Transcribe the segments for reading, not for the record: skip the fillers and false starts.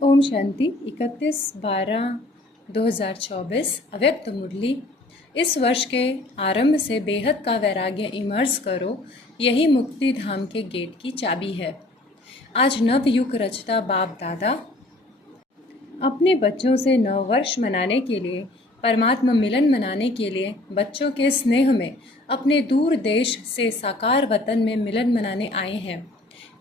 ओम शांति 31/12/2024 अव्यक्त मुरली। इस वर्ष के आरंभ से बेहद का वैराग्य इमर्स करो, यही मुक्ति धाम के गेट की चाबी है। आज नव युग रचता बाप दादा अपने बच्चों से नव वर्ष मनाने के लिए, परमात्मा मिलन मनाने के लिए, बच्चों के स्नेह में अपने दूर देश से साकार वतन में मिलन मनाने आए हैं।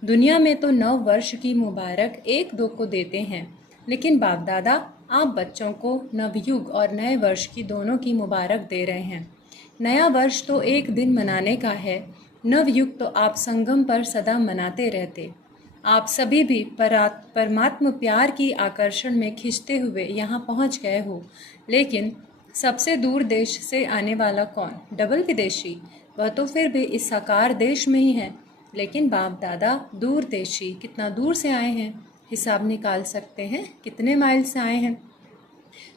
दुनिया में तो नव वर्ष की मुबारक एक दो को देते हैं, लेकिन बाप दादा आप बच्चों को नवयुग और नए वर्ष की दोनों की मुबारक दे रहे हैं। नया वर्ष तो एक दिन मनाने का है, नवयुग तो आप संगम पर सदा मनाते रहते। आप सभी भी परमात्मा प्यार की आकर्षण में खिंचते हुए यहाँ पहुँच गए हो, लेकिन सबसे दूर देश से आने वाला कौन? डबल विदेशी। वह तो फिर भी इस साकार देश में ही है, लेकिन बाप दादा दूर देशी कितना दूर से आए हैं, हिसाब निकाल सकते हैं कितने माइल से आए हैं।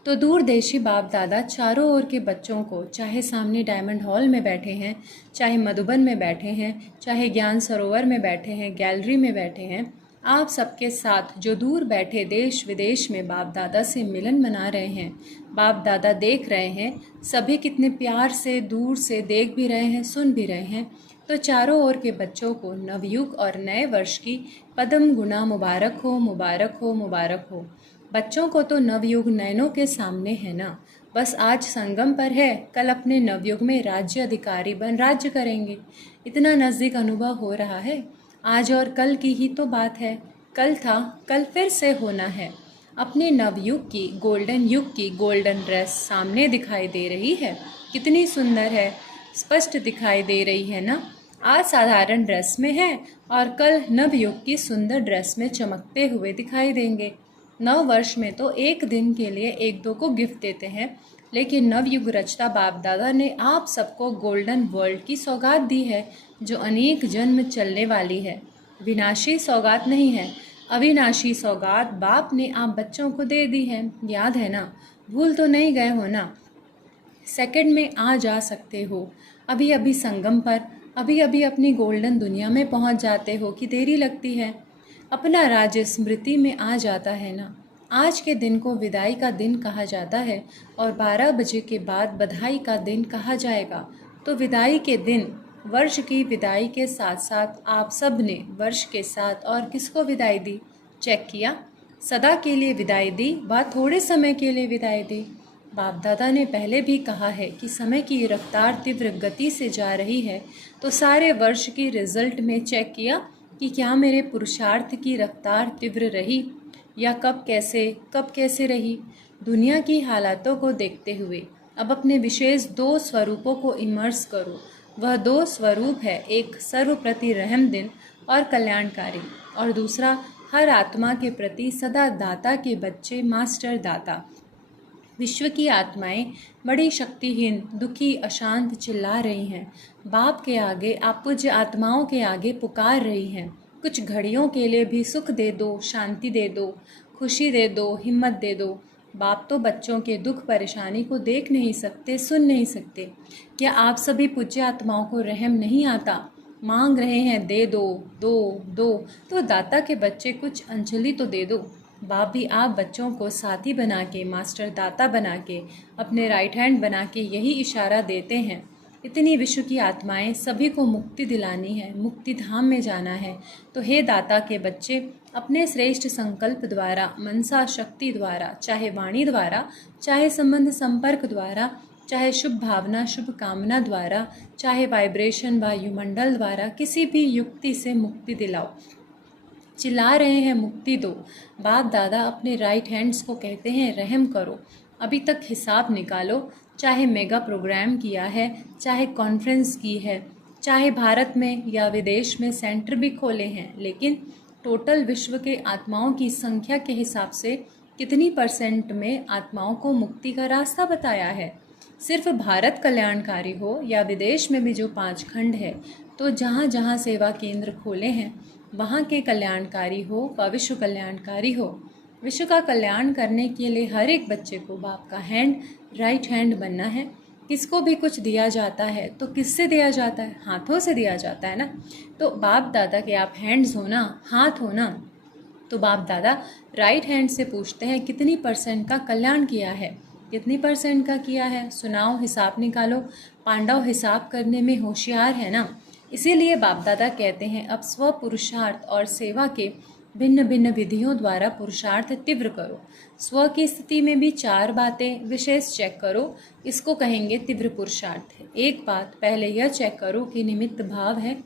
तो दूर देशी बाप दादा चारों ओर के बच्चों को, चाहे सामने डायमंड हॉल में बैठे हैं, चाहे मधुबन में बैठे हैं, चाहे ज्ञान सरोवर में बैठे हैं, गैलरी में बैठे हैं, आप सबके साथ जो दूर बैठे देश विदेश में बाप दादा से मिलन मना रहे हैं। बाप दादा देख रहे हैं, सभी कितने प्यार से दूर से देख भी रहे हैं, सुन भी रहे हैं। तो चारों ओर के बच्चों को नवयुग और नए वर्ष की पदम गुना मुबारक हो, मुबारक हो, मुबारक हो। बच्चों को तो नवयुग नयनों के सामने है ना, बस आज संगम पर है, कल अपने नवयुग में राज्य अधिकारी बन राज्य करेंगे। इतना नज़दीक अनुभव हो रहा है। आज और कल की ही तो बात है, कल था, कल फिर से होना है। अपने नवयुग की गोल्डन युग की गोल्डन ड्रेस सामने दिखाई दे रही है, कितनी सुंदर है, स्पष्ट दिखाई दे रही है ना। आज साधारण ड्रेस में है और कल नवयुग की सुंदर ड्रेस में चमकते हुए दिखाई देंगे। नव वर्ष में तो एक दिन के लिए एक दो को गिफ्ट देते हैं, लेकिन नवयुग रचता बाप दादा ने आप सबको गोल्डन वर्ल्ड की सौगात दी है, जो अनेक जन्म चलने वाली है। विनाशी सौगात नहीं है, अविनाशी सौगात बाप ने आप बच्चों को दे दी है। याद है ना, भूल तो नहीं गए हो ना? सेकंड में आ जा सकते हो, अभी अभी संगम पर, अभी अभी अपनी गोल्डन दुनिया में पहुंच जाते हो कि देरी लगती है? अपना राज्य स्मृति में आ जाता है ना। आज के दिन को विदाई का दिन कहा जाता है और 12 बजे के बाद बधाई का दिन कहा जाएगा। तो विदाई के दिन, वर्ष की विदाई के साथ साथ आप सब ने वर्ष के साथ और किसको विदाई दी? चेक किया? सदा के लिए विदाई दी व थोड़े समय के लिए विदाई दी? बाप दादा ने पहले भी कहा है कि समय की रफ्तार तीव्र गति से जा रही है, तो सारे वर्ष की रिजल्ट में चेक किया कि क्या मेरे पुरुषार्थ की रफ्तार तीव्र रही या कब कैसे रही। दुनिया की हालातों को देखते हुए अब अपने विशेष दो स्वरूपों को इमर्स करो। वह दो स्वरूप है, एक सर्वप्रति रहम दिन और कल्याणकारी, और दूसरा हर आत्मा के प्रति सदा दाता के बच्चे मास्टर दाता। विश्व की आत्माएं बड़ी शक्तिहीन, दुखी, अशांत चिल्ला रही हैं। बाप के आगे, आप पूज्य आत्माओं के आगे पुकार रही हैं। कुछ घड़ियों के लिए भी सुख दे दो, शांति दे दो, खुशी दे दो, हिम्मत दे दो। बाप तो बच्चों के दुख परेशानी को देख नहीं सकते, सुन नहीं सकते। क्या आप सभी पूज्य आत्माओं को रहम नहीं आता? मांग रहे हैं दे दो, दो, दो, तो दाता के बच्चे कुछ अंजलि तो दे दो। बाप भी आप बच्चों को साथी बना के, मास्टर दाता बना के, अपने राइट हैंड बना के यही इशारा देते हैं। इतनी विश्व की आत्माएं सभी को मुक्ति दिलानी है, मुक्ति धाम में जाना है। तो हे दाता के बच्चे, अपने श्रेष्ठ संकल्प द्वारा, मनसा शक्ति द्वारा, चाहे वाणी द्वारा, चाहे संबंध संपर्क द्वारा, चाहे शुभ भावना शुभ कामना द्वारा, चाहे वाइब्रेशन वायुमंडल द्वारा, किसी भी युक्ति से मुक्ति दिलाओ। चिल्ला रहे हैं मुक्ति दो। बाप दादा अपने राइट हैंड्स को कहते हैं रहम करो। अभी तक हिसाब निकालो, चाहे मेगा प्रोग्राम किया है, चाहे कॉन्फ्रेंस की है, चाहे भारत में या विदेश में सेंटर भी खोले हैं, लेकिन टोटल विश्व के आत्माओं की संख्या के हिसाब से कितनी % में आत्माओं को मुक्ति का रास्ता बताया है? सिर्फ भारत कल्याणकारी हो या विदेश में भी जो 5 खंड है, तो जहाँ जहाँ सेवा केंद्र खोले हैं वहाँ के कल्याणकारी हो व विश्व कल्याणकारी हो। विश्व का कल्याण करने के लिए हर एक बच्चे को बाप का राइट हैंड बनना है। किसको भी कुछ दिया जाता है तो किससे दिया जाता है? हाथों से दिया जाता है ना। तो बाप दादा के आप हैंड्स हो ना, हाथ हो ना, तो बाप दादा राइट हैंड से पूछते हैं कितनी % का कल्याण किया है, कितनी % का किया है, सुनाओ, हिसाब निकालो। पांडव हिसाब करने में होशियार है ना, इसीलिए बाप दादा कहते हैं अब स्व पुरुषार्थ और सेवा के भिन्न भिन्न विधियों द्वारा पुरुषार्थ तीव्र करो। स्व की स्थिति में भी 4 बातें विशेष चेक करो, इसको कहेंगे तीव्र पुरुषार्थ। एक बात पहले यह चेक करो कि निमित्त भाव है,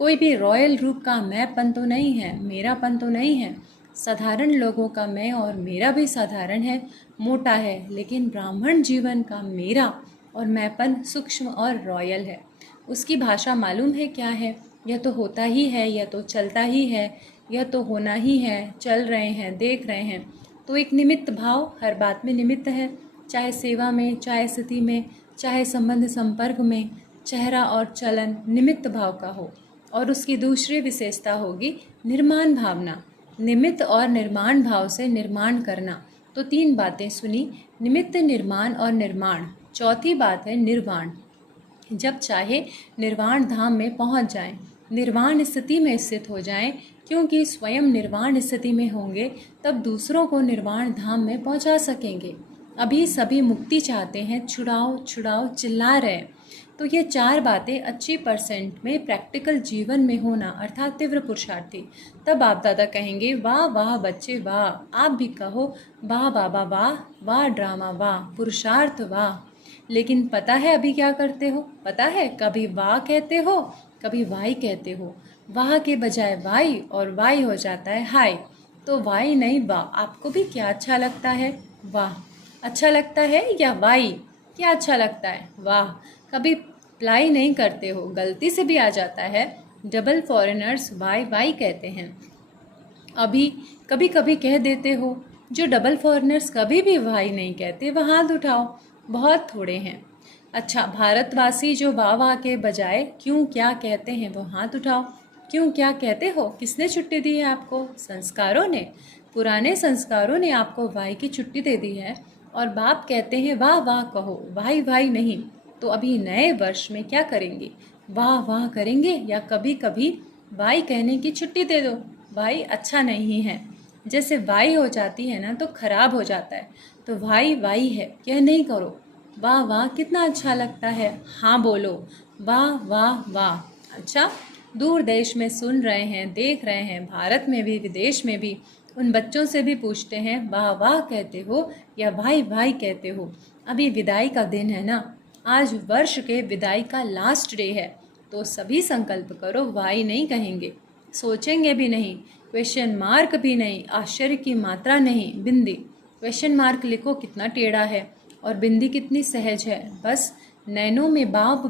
कोई भी रॉयल रूप का मैंपन तो नहीं है, मेरापन तो नहीं है। साधारण लोगों का मैं और मेरा भी साधारण है, मोटा है, लेकिन ब्राह्मण जीवन का मेरा और मैंपन सूक्ष्म और रॉयल है। उसकी भाषा मालूम है क्या है, यह तो होता ही है, यह तो चलता ही है, यह तो होना ही है, चल रहे हैं, देख रहे हैं। तो एक निमित्त भाव हर बात में निमित्त है, चाहे सेवा में, चाहे स्थिति में, चाहे संबंध संपर्क में, चेहरा और चलन निमित्त भाव का हो। और उसकी दूसरी विशेषता होगी निर्माण भावना, निमित्त और निर्माण भाव से निर्माण करना। तो 3 बातें सुनी, निमित्त, निर्माण और निर्माण। चौथी बात है निर्वाण, जब चाहे निर्वाण धाम में पहुंच जाएं, निर्वाण स्थिति में स्थित हो जाएं, क्योंकि स्वयं निर्वाण स्थिति में होंगे तब दूसरों को निर्वाण धाम में पहुंचा सकेंगे। अभी सभी मुक्ति चाहते हैं, छुड़ाओ छुड़ाओ चिल्ला रहे। तो ये 4 बातें अच्छी % में प्रैक्टिकल जीवन में होना अर्थात तीव्र पुरुषार्थी। तब आप दादा कहेंगे वाह वाह बच्चे वाह, आप भी कहो वाह बाबा वाह, वाह ड्रामा वाह, पुरुषार्थ वाह। लेकिन पता है अभी क्या करते हो, पता है कभी वाह कहते हो, कभी वाई कहते हो। वाह के बजाय वाई और वाई हो जाता है हाय। तो वाई नहीं वाह, आपको भी क्या अच्छा लगता है, वाह अच्छा लगता है या वाई क्या अच्छा लगता है, वाह। कभी अप्लाई नहीं करते हो, गलती से भी आ जाता है, डबल फॉरेनर्स वाई वाई कहते हैं। अभी कभी कभी कह देते हो, जो डबल फॉरेनर्स कभी भी वाई नहीं कहते वह हाथ उठाओ, बहुत थोड़े हैं। अच्छा, भारतवासी जो वाह वाह के बजाय क्यों क्या कहते हैं वो हाथ उठाओ। क्यों क्या कहते हो, किसने छुट्टी दी है आपको, संस्कारों ने, पुराने संस्कारों ने आपको वाई की छुट्टी दे दी है। और बाप कहते हैं वाह वाह कहो, वाई वाई नहीं। तो अभी नए वर्ष में क्या करेंगे, वाह वाह करेंगे या कभी कभी वाई कहने की छुट्टी दे दो। वाई अच्छा नहीं है, जैसे वाई हो जाती है ना तो खराब हो जाता है। तो वाई वाई है यह नहीं करो। वाह वाह कितना अच्छा लगता है, हाँ बोलो वाह वाह वाह। अच्छा, दूर देश में सुन रहे हैं, देख रहे हैं, भारत में भी विदेश में भी, उन बच्चों से भी पूछते हैं वाह वाह कहते हो या भाई भाई कहते हो। अभी विदाई का दिन है ना, आज वर्ष के विदाई का लास्ट डे है, तो सभी संकल्प करो वाई नहीं कहेंगे, सोचेंगे भी नहीं, क्वेश्चन मार्क भी नहीं, आश्चर्य की मात्रा नहीं, बिंदी। क्वेश्चन मार्क लिखो कितना टेढ़ा है और बिंदी कितनी सहज है। बस नैनों में बाप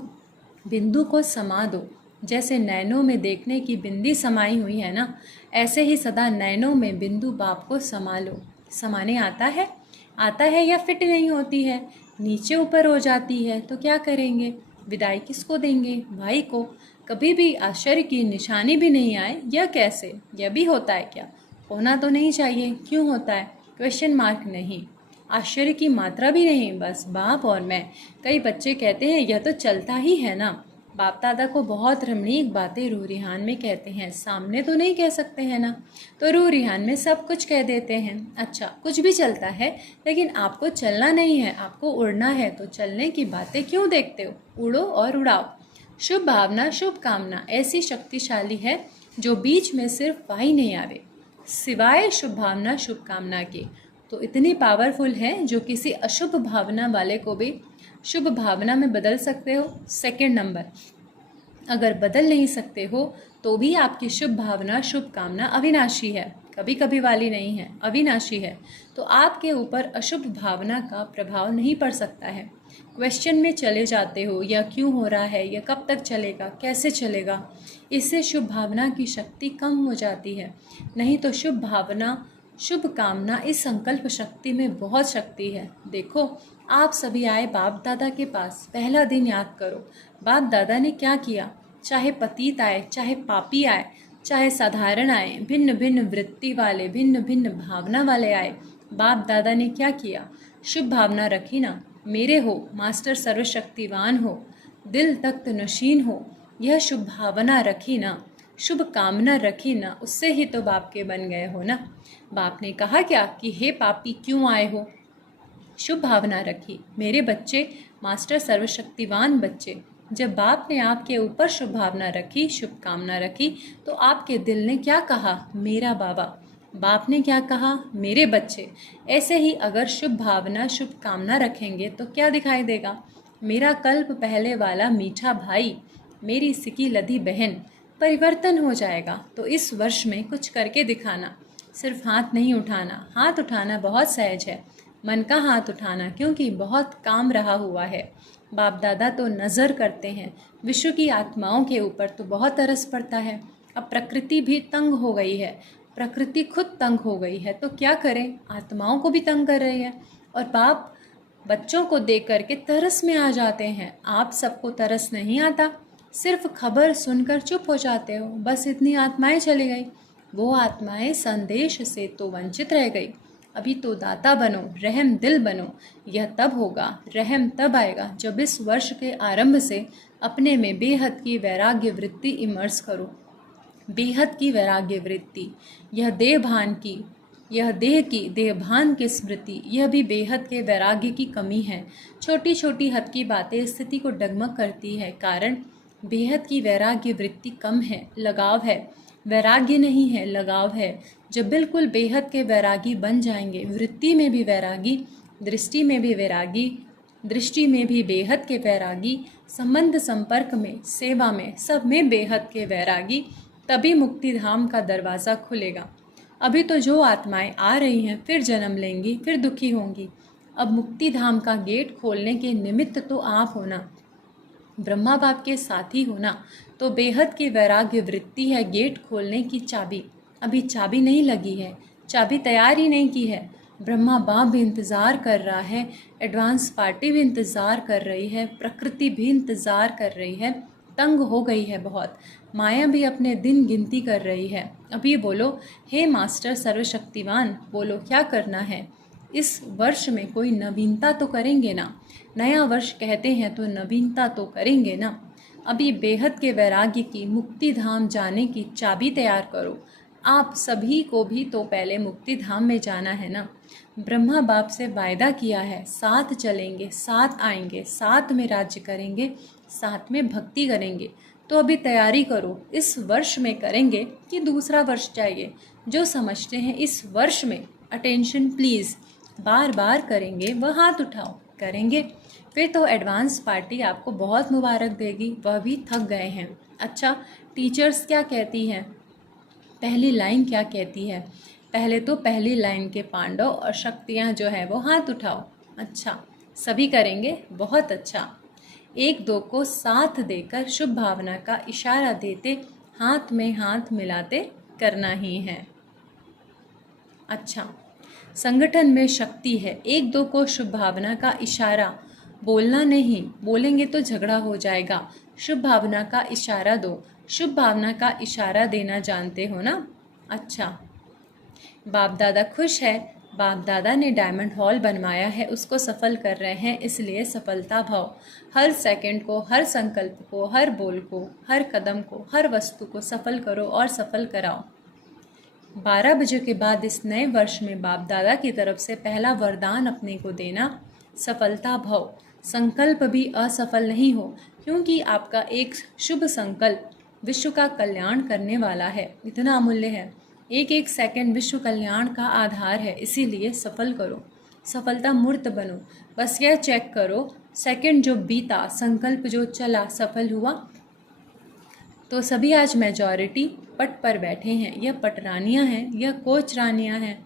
बिंदु को समा दो, जैसे नैनों में देखने की बिंदी समाई हुई है ना, ऐसे ही सदा नैनों में बिंदु बाप को समा लो। समाने आता है, आता है या फिट नहीं होती है, नीचे ऊपर हो जाती है, तो क्या करेंगे, विदाई किसको देंगे, भाई को। कभी भी आश्चर्य की निशानी भी नहीं आए, यह कैसे, यह भी होता है क्या, होना तो नहीं चाहिए, क्यों होता है, क्वेश्चन मार्क नहीं, आश्चर्य की मात्रा भी नहीं, बस बाप और मैं। कई बच्चे कहते हैं यह तो चलता ही है ना। बाप दादा को बहुत रमणीक बातें रूह रिहान में कहते हैं, सामने तो नहीं कह सकते हैं ना, तो रूह रिहान में सब कुछ कह देते हैं। अच्छा, कुछ भी चलता है, लेकिन आपको चलना नहीं है, आपको उड़ना है, तो चलने की बातें क्यों देखते हो, उड़ो और उड़ाओ। शुभ भावना शुभ कामना ऐसी शक्तिशाली है जो बीच में सिर्फ वाही नहीं आवे, सिवाय शुभ भावना शुभ कामना के। तो इतनी पावरफुल है जो किसी अशुभ भावना वाले को भी शुभ भावना में बदल सकते हो। सेकंड नंबर, अगर बदल नहीं सकते हो तो भी आपकी शुभ भावना शुभ कामना अविनाशी है, कभी कभी वाली नहीं है, अविनाशी है। तो आपके ऊपर अशुभ भावना का प्रभाव नहीं पड़ सकता है। क्वेश्चन में चले जाते हो, यह क्यों हो रहा है, यह कब तक चलेगा, कैसे चलेगा, इससे शुभ भावना की शक्ति कम हो जाती है। नहीं तो शुभ भावना शुभ कामना इस संकल्प शक्ति में बहुत शक्ति है। देखो, आप सभी आए बाप दादा के पास, पहला दिन याद करो बाप दादा ने क्या किया। चाहे पतित आए, चाहे पापी आए, चाहे साधारण आए, भिन्न भिन्न वृत्ति वाले, भिन्न भिन्न भावना वाले आए, बाप दादा ने क्या किया, शुभ भावना रखी ना, मेरे हो, मास्टर सर्वशक्तिवान हो, दिल तख्त नशीन हो, यह शुभ भावना रखी ना। शुभ कामना रखी ना, उससे ही तो बाप के बन गए हो ना। बाप ने कहा क्या कि हे पापी क्यों आए हो? शुभ भावना रखी, मेरे बच्चे मास्टर सर्वशक्तिवान बच्चे। जब बाप ने आपके ऊपर शुभ भावना रखी, शुभ कामना रखी, तो आपके दिल ने क्या कहा? मेरा बाबा। बाप ने क्या कहा? मेरे बच्चे। ऐसे ही अगर शुभ भावना शुभ कामना रखेंगे तो क्या दिखाई देगा? मेरा कल्प पहले वाला मीठा भाई, मेरी सिकी लधी बहन। परिवर्तन हो जाएगा। तो इस वर्ष में कुछ करके दिखाना, सिर्फ हाथ नहीं उठाना। हाथ उठाना बहुत सहज है, मन का हाथ उठाना क्योंकि बहुत काम रहा हुआ है। बाप दादा तो नज़र करते हैं, विश्व की आत्माओं के ऊपर तो बहुत तरस पड़ता है। अब प्रकृति भी तंग हो गई है, प्रकृति खुद तंग हो गई है, तो क्या करें? आत्माओं को भी तंग कर रही है। और बाप बच्चों को देख करके तरस में आ जाते हैं। आप सबको तरस नहीं आता, सिर्फ खबर सुनकर चुप हो जाते हो। बस इतनी आत्माएं चली गई, वो आत्माएं संदेश से तो वंचित रह गई। अभी तो दाता बनो, रहम दिल बनो। यह तब होगा, रहम तब आएगा जब इस वर्ष के आरंभ से अपने में बेहद की वैराग्य वृत्ति इमर्स करो। बेहद की वैराग्य वृत्ति, यह देहभान की, यह देह की देहभान की स्मृति, यह भी बेहद के वैराग्य की कमी है। छोटी छोटी हद की बातें स्थिति को डगमग करती है, कारण बेहद की वैराग्य वृत्ति कम है, लगाव है। वैराग्य नहीं है, लगाव है। जब बिल्कुल बेहद के वैरागी बन जाएंगे, वृत्ति में भी वैरागी, दृष्टि में भी वैरागी, दृष्टि में भी बेहद के वैरागी, संबंध संपर्क में, सेवा में, सब में बेहद के वैरागी, तभी मुक्ति धाम का दरवाज़ा खुलेगा। अभी तो जो आत्माएं आ रही हैं फिर जन्म लेंगी, फिर दुखी होंगी। अब मुक्ति धाम का गेट खोलने के निमित्त तो आप होना, ब्रह्मा बाप के साथी होना। तो बेहद की वैराग्य वृत्ति है गेट खोलने की चाबी। अभी चाबी नहीं लगी है, चाबी तैयार ही नहीं की है। ब्रह्मा बाप भी इंतज़ार कर रहा है, एडवांस पार्टी भी इंतज़ार कर रही है, प्रकृति भी इंतज़ार कर रही है। तंग हो गई है बहुत, माया भी अपने दिन गिनती कर रही है। अभी बोलो, हे मास्टर सर्वशक्तिवान, बोलो क्या करना है? इस वर्ष में कोई नवीनता तो करेंगे ना? नया वर्ष कहते हैं तो नवीनता तो करेंगे ना? अभी बेहद के वैराग्य की मुक्ति धाम जाने की चाबी तैयार करो। आप सभी को भी तो पहले मुक्ति धाम में जाना है ना। ब्रह्मा बाप से वायदा किया है, साथ चलेंगे, साथ आएंगे, साथ में राज्य करेंगे, साथ में भक्ति करेंगे। तो अभी तैयारी करो, इस वर्ष में करेंगे कि दूसरा वर्ष चाहिए? जो समझते हैं इस वर्ष में, अटेंशन प्लीज़, बार बार करेंगे, वह हाथ उठाओ, करेंगे। फिर तो एडवांस पार्टी आपको बहुत मुबारक देगी, वह भी थक गए हैं। अच्छा, टीचर्स क्या कहती हैं? पहली लाइन क्या कहती है? पहले तो पहली लाइन के पांडव और शक्तियाँ जो है वो हाथ उठाओ। अच्छा, सभी करेंगे, बहुत अच्छा। एक दो को साथ देकर शुभ भावना का इशारा देते, हाथ में हाथ मिलाते करना ही है। अच्छा, संगठन में शक्ति है, एक दो को शुभ भावना का इशारा, बोलना नहीं, बोलेंगे तो झगड़ा हो जाएगा। शुभ भावना का इशारा दो, शुभ भावना का इशारा देना जानते हो ना? अच्छा, बाप दादा खुश है, बाप दादा ने डायमंड हॉल बनवाया है, उसको सफल कर रहे हैं, इसलिए सफलता भाव। हर सेकंड को, हर संकल्प को, हर बोल को, हर कदम को, हर वस्तु को सफल करो और सफल कराओ। 12 बजे के बाद इस नए वर्ष में बाप दादा की तरफ से पहला वरदान अपने को देना, सफलता भव। संकल्प भी असफल नहीं हो, क्योंकि आपका एक शुभ संकल्प विश्व का कल्याण करने वाला है, इतना अमूल्य है। एक एक सेकंड विश्व कल्याण का आधार है, इसीलिए सफल करो, सफलता मूर्त बनो। बस यह चेक करो, सेकंड जो बीता, संकल्प जो चला, सफल हुआ। तो सभी आज मेजॉरिटी पट पर बैठे हैं। यह पट रानियाँ हैं, यह कोच रानियाँ हैं,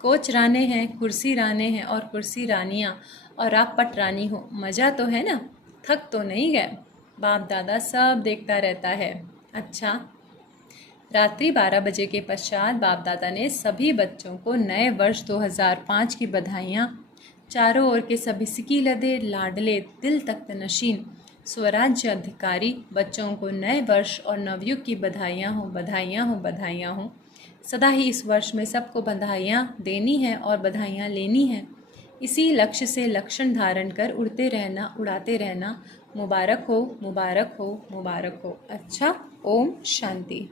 कोच राने हैं, कुर्सी राने हैं और कुर्सी रानियाँ, और आप पट रानी हो। मज़ा तो है ना? थक तो नहीं गए? बाप दादा सब देखता रहता है। अच्छा, रात्रि 12 बजे के पश्चात बाप दादा ने सभी बच्चों को नए वर्ष 2005 की बधाइयाँ। चारों ओर के सभी सिकी लदे लाडले दिल तख्त नशीन स्वराज्य अधिकारी बच्चों को नए वर्ष और नवयुग की बधाइयाँ हो, बधाइयाँ हो, बधाइयाँ हो। सदा ही इस वर्ष में सबको बधाइयाँ देनी है और बधाइयाँ लेनी है। इसी लक्ष्य से लक्षण धारण कर उड़ते रहना, उड़ाते रहना। मुबारक हो, मुबारक हो, मुबारक हो। अच्छा, ओम शांति।